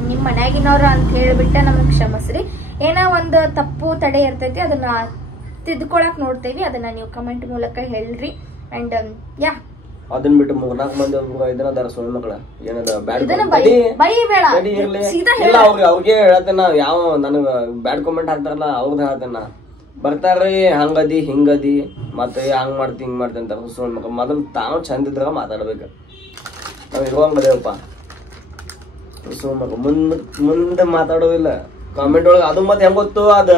ನಿಮ್ ಮನ್ಯಾಗಿನವ್ರ ಅಂತ ಹೇಳ್ಬಿಟ್ಟೆ ನಮಗ್ ಕ್ಷಮಿಸ್ರಿ. ಏನೋ ಒಂದು ತಪ್ಪು ತಡೆ ಇರ್ತೈತಿ, ಅದನ್ನ ತಿದ್ಕೊಳಕ್ ನೋಡ್ತೇವಿ. ಅದನ್ನ ನೀವು ಕಮೆಂಟ್ ಮೂಲಕ ಹೇಳ್ರಿ. ಅಂಡ್ ಯಾ ಅದನ್ನ ಬಿಟ್ಟು 3-4 ಮಂದಿ ಇದನ್ನ ಸುಳ್ಳು ಮಕ್ಕಳ ಏನದ ಅವ್ರಿಗೆ ಹೇಳತ್ತೇನ, ಯಾವ ನನಗ ಬ್ಯಾಡ್ ಕಾಮೆಂಟ್ ಹಾಕ್ತಾರಲ್ಲ ಅವ್ರದ್ದು ಹೇಳ್ತೇನ. ಬರ್ತಾರ್ರಿ ಹಂಗದಿ ಹಿಂಗದಿ ಮತ್ತೆ ಹಂಗ್ ಮಾಡ್ತಿ ಹಿಂಗ್ ಮಾಡ್ತಿ ಅಂತ ಸುಳ್ಳು ಮಕ್ಕಳು. ಮೊದಲು ತಾವು ಚಂದ ಇದ್ರಾಗ ಮಾತಾಡ್ಬೇಕು. ನಾವ್ ಇರುವಂಗದೇವಪ್ಪ ಸುಳ್ಳು ಮಕ್ಕಳು ಮುಂದೆ ಮಾತಾಡೋದಿಲ್ಲ ಕಾಮೆಂಟ್ ಒಳಗ. ಅದು ಮತ್ತೆ ಹೆಂಗ್ ಗೊತ್ತು, ಅದ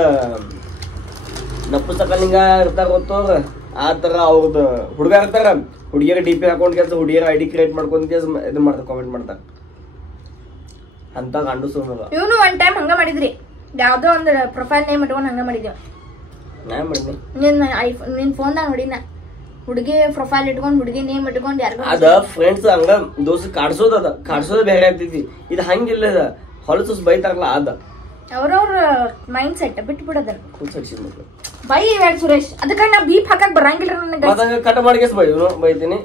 ನಪ್ಪು ಸಕಲಿಂಗ ಇರ್ತಾರ ಗೊತ್ತು. ಆ ತರ ಅವ್ರದ್ದು ಹುಡುಗ ಇರ್ತಾರ, ಹುಡುಗಿಯರ DP ಹಾಕೊಂಡ್ ಕೆಲಸ ಹುಡುಗಿಯರ ID ಕ್ರಿಯೇಟ್ ಮಾಡ್ಕೊಂಡ್ ಇದು ಮಾಡ್ತಾರ, ಕಾಮೆಂಟ್ ಮಾಡ್ತಾರ ಅಂತ ಗಂಡು ಸುಮ್ಮನೆ. ಇವನು ಒನ್ ಟೈಮ್ ಹಂಗ ಮಾಡಿದ್ರಿ, ಯಾವ್ದೋ ಒಂದು ಪ್ರೊಫೈಲ್ ನೇಮ್ ಇಟ್ಕೊಂಡ್ ಹಂಗ ಮಾಡಿದ್ವಿ. ನಿನ್ ಫೋನ್ದಾಗ ನೋಡಿನ ಹುಡುಗಿ ಪ್ರೊಫೈಲ್ ಇಟ್ಕೊಂಡ್ ಹುಡುಗಿ ನೇಮ್ ಇಟ್ಕೊಂಡ್ ಯಾರು ಅದ ಫ್ರೆಂಡ್ಸ್ ಹಂಗ ದೋಸ್ತ್ ಕಾಡ್ಸೋದ್ ಬೇರೆ ಆಗ್ತೈತಿ. ಇದು ಹಂಗಿಲ್ಲ, ಹೊಲಸು ಬೈತಾರಲ್ಲ ಅದ ಅವ್ರವ್ರ ಮೈಂಡ್ ಸೆಟ್ ಬಿಟ್ಟು ಬಿಡೋದನ್ನ ಬೈ ಬೇಡ ಸುರೇಶ್. ಅದಕ್ಕ ನಾ ಬೀಪ್ ಹಾಕಕ್ ಬರಂಗಿಲ್ಲ ನನಗೆ. ಕಟ್ ಮಾಡಿ ಬೈತೀನಿ,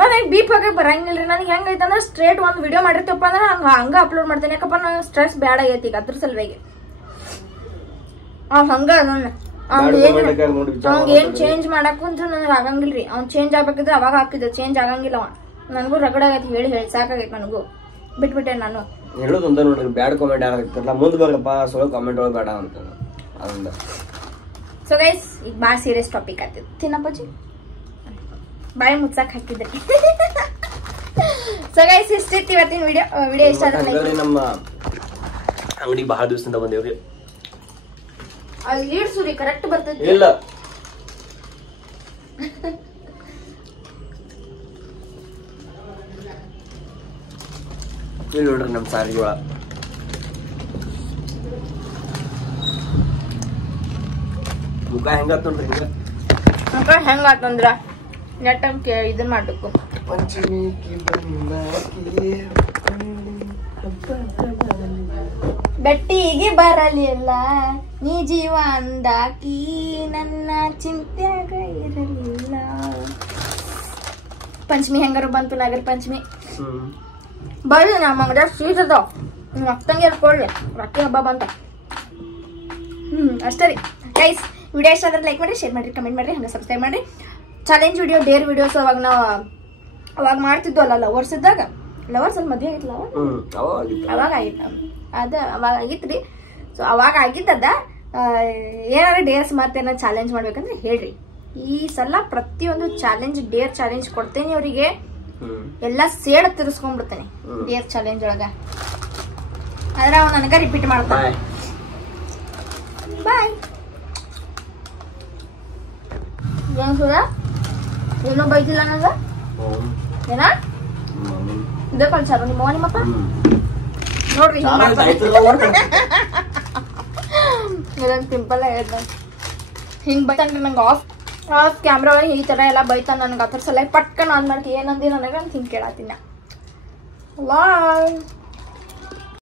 ನನಗೆ ಬೀಪ್ ಹಾಕಕ್ ಬರಂಗಿಲ್ರಿ. ನನಗೆ ಹೆಂಗೈತಂದ್ರ ಸ್ಟ್ರೇಟ್ ಒಂದ್ ವಿಡಿಯೋ ಮಾಡಿರ್ತಪ್ಪ ಅಂದ್ರೆ ಹಂಗ ಅಪ್ಲೋಡ್ ಮಾಡ್ತೇನೆ. ಯಾಕಪ್ಪ ನಂಗೆ ಸ್ಟ್ರೆಸ್ ಬ್ಯಾಡ ಆಗೈತಿ ಈಗ ಅದ್ರ ಸಲುವಾಗಿ. ಹಂಗ ಅವ್ನ್ ಏನ್ ಚೇಂಜ್ ಮಾಡಕ್ ನನಗೆ ಆಗಂಗಿಲ್ರಿ. ಅವ್ನ್ ಚೇಂಜ್ ಆಗ್ಬೇಕಿದ್ರೆ ಅವಾಗ ಹಾಕಿದ್ದೆ, ಚೇಂಜ್ ಆಗಂಗಿಲ್ಲ ಅವ. ನನಗೂ ರಗಡ ಆಗೈತಿ, ಹೇಳಿ ಸಾಕಾಗೈತಿ ನನಗೂ, ಬಿಟ್ಬಿಟ್ಟೆ ನಾನು. ಹೇಳೋದು ಅಂತ ನೋಡ್ರಿ, ಬ್ಯಾಡ್ ಕಾಮೆಂಟ್ ಯಾರಾಗ್ತಿರಲ್ಲ ಮುಂದ್ ಬರಪ್ಪ ಸುಳ್ಳು ಕಾಮೆಂಟ್ ಒಳಗೆ ಬೇಡ ಅಂತ ಅದೊಂದ. ಸೊ ಗೈಸ್ ಈಗ ಬಾಳ ಸೀರಿಯಸ್ ಟಾಪಿಕ್ ಆಗ್ತದೆ. ತಿನ್ನಪ್ಪಾಜಿ ಬಾಯಿ ಮುಚ್ಚಾಕ್ ಹಾಕಿದ್ರಿ. ಸೊ ಗೈಸ್ ಇಷ್ಟಿತ್ತು ಇವತ್ತಿನ ವಿಡಿಯೋ ಇಷ್ಟ ಆದ್ರೆ ನಮ್ಮ ಅಂಗಡಿ ಬಹಳ ದಿವಸದಿಂದ ಬಂದೇವ್ರಿ. ಲೀಡ್ ಸುರಿ ಕರೆಕ್ಟ್ ಬರ್ತೈತಿ ಇಲ್ಲ ನೋಡ್ರಿ ನಮ್ ಸಾರಿಗೆ ಒಳ ಮುಖ ಹೆಂಗಾತ್ ನೋಡ್ರಿ. ಮುಖ ಹೆಂಗಾತಂದ್ರ ನೆಟ್ ಇದನ್ ಮಾಡ್ಬೇಕು. ಪಂಚಮಿ ಬೆಟ್ಟಿಗೆ ಬರಲಿಲ್ಲ ನೀ ಜೀವ ಅಂದಾಕಿ ನನ್ನ ಚಿಂತ್ಯಾಗ ಇರಲಿಲ್ಲ. ಪಂಚಮಿ ಹೆಂಗಾರು ಬಂತು ನಾಗರ ಪಂಚಮಿ. ಬರ್ರಿ ನಮ್ಮ ಅಂಗಡಿಯಾಗ ಸ್ವೀಟ್ ಅದಾವ. ನಿಮ್ಮ ಅಕ್ಕಂಗೆ ಕೊಡ್ಲಿ ರಾತ್ರಿ ಹಬ್ಬ ಬಂತ. ಅಷ್ಟೇ ರೀ ಗೈಸ್. ವಿಡಿಯೋ ಇಷ್ಟ ಆದ್ರೆ ಲೈಕ್ ಮಾಡಿ, ಶೇರ್ ಮಾಡಿರಿ, ಕಮೆಂಟ್ ಮಾಡಿರಿ, ಹಂಗೆ ಸಬ್ಸ್ಕ್ರೈಬ್ ಮಾಡಿರಿ. ಚಾಲೆಂಜ್ ವಿಡಿಯೋ, ಡೇರ್ ವಿಡಿಯೋಸ್ ಅವಾಗ ನಾವು ಅವಾಗ ಮಾಡ್ತಿದ್ವು ಅಲ್ಲ ಲವರ್ಸ್ ಇದ್ದಾಗ. ಲವರ್ಸ್ ಅಲ್ಲಿ ಮದುವೆ ಆಗಿತ್ತಲ್ಲ ಅವಾಗ ಆಗಿತ್ತು. ಅದು ಅವಾಗ ಆಗಿತ್ರಿ. ಸೊ ಅವಾಗ ಆಗಿದ್ದದ ಏನಾದ್ರು ಡೇರ್ಸ್ ಮತ್ತೇನ ಚಾಲೆಂಜ್ ಮಾಡ್ಬೇಕಂದ್ರೆ ಹೇಳ್ರಿ. ಈ ಸಲ ಪ್ರತಿಯೊಂದು ಚಾಲೆಂಜ್, ಡೇರ್ ಚಾಲೆಂಜ್ ಕೊಡ್ತೇನೆ ಅವರಿಗೆ. ಎಲ್ಲ ಸೇಡ್ ತಿರ್ಸ್ಕೊಂಡ್ಬಿಡ್ತೇನೆ ಡೇರ್ ಚಾಲೆಂಜ್ ಒಳಗ. ಆದ್ರೆ ಅವ್ ನನಗ ರಿಪೀಟ್ ಮಾಡ್ತಾನೆ. ಬಾಯ್. ಏನ್ ಸುದ ಏನೋ ಬೈತಿಲ್ಲ ನನಗ. ಏನ ಇದೇ ಕಳ್ಸಾರ ನಿಮ್ಮ ನಿಮ್ಮಪ್ಪ ನೋಡ್ರಿ. ಇದೊಂದು ಸಿಂಪಲ್ ಹೇಳ್ದ ಹಿಂಗ್ ಬೈತಾನ್ರಿ ನಂಗೆ. ಆಫ್ ಕ್ಯಾಮ್ರಾ ಒಳಗೆ ಈ ತರ ಎಲ್ಲ ಬೈತಾನ ನನಗೆ. ಅದ್ರ ಸಲ ಪಟ್ಕನ್ ಆನ್ ಮಾಡ್ತಿ ಏನಂದಿ ನನಗೆ ಅಂತ ಹಿಂಗೆ ಕೇಳತ್ತೀನಿ.